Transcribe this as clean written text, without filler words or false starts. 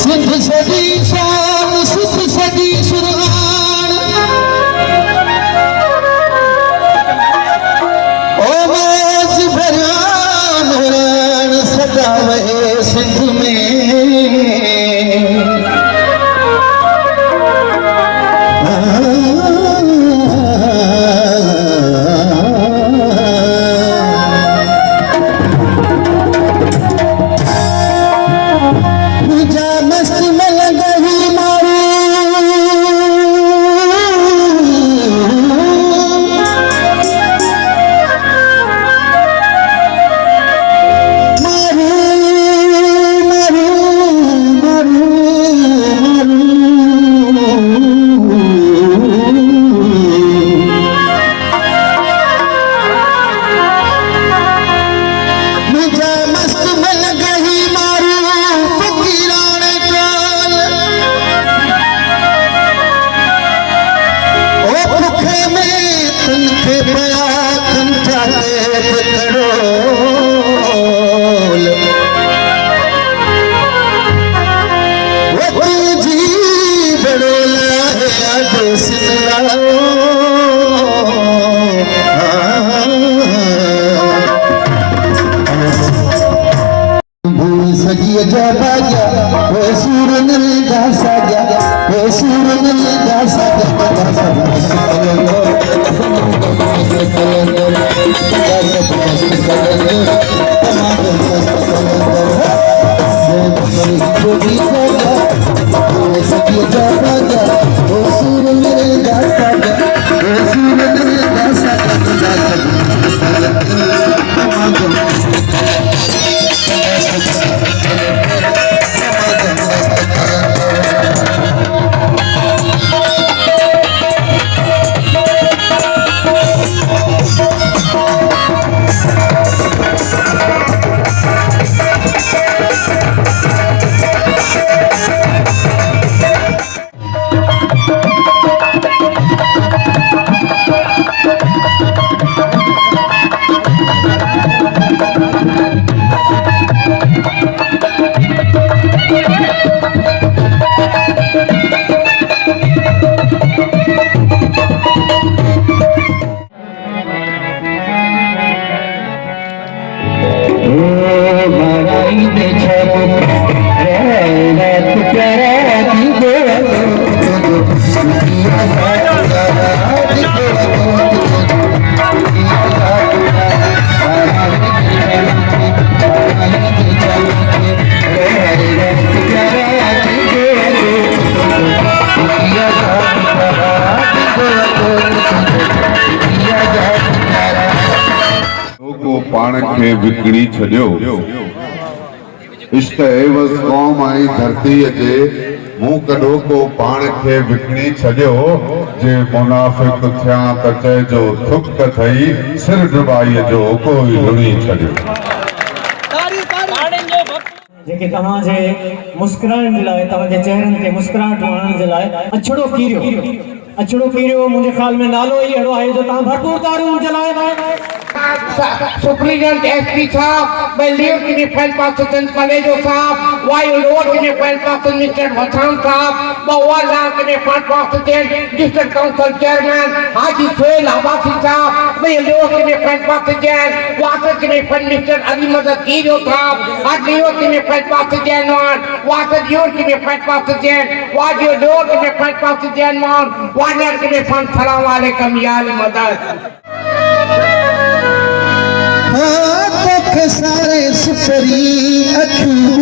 सिंध सदी शान सुख सदी सुरान ओ मौज भरान रण सदावे सिंध में पाण खे विकिणी छॾियो इश्क एवज़ क़ौम आई धरती जे मूं कढो को पाण खे विकिणी छॾियो जे मुनाफ़िक़ थिया त चइजो थुक थई सिर डुबाईअ जो कोई लुणी छॾियो जेके तव्हांजे मुस्कुराइण जे लाइ तव्हांजे चेहरनि खे मुस्कुराहट आणण जे लाइ अछड़ो कीरियो मुंहिंजे ख़्याल में नालो ई अहिड़ो आहे जो तव्हां भरपूर तारियूं जलाए Superintendent SP साहब, Leave के डिफेंस पर्सन कलेजो साहब, वायु रोड के डिफेंस पर्सन मिस्टर हसन साहब, बवाला के defence person district council chairman Haji Sohail Abbasi साहब, लोड के डिफेंस पर्सन वाटर के डिफेंस मिस्टर अली मदद कीरो साहब, अदलियो के डिफेंस पर्सन वाटर यूर के डिफेंस पर्सन वाजियो लोड के डिफेंस पर्सन वाटर के डिफेंस सलाम वालेकुम या अली मदद सारे सुपरी अखियों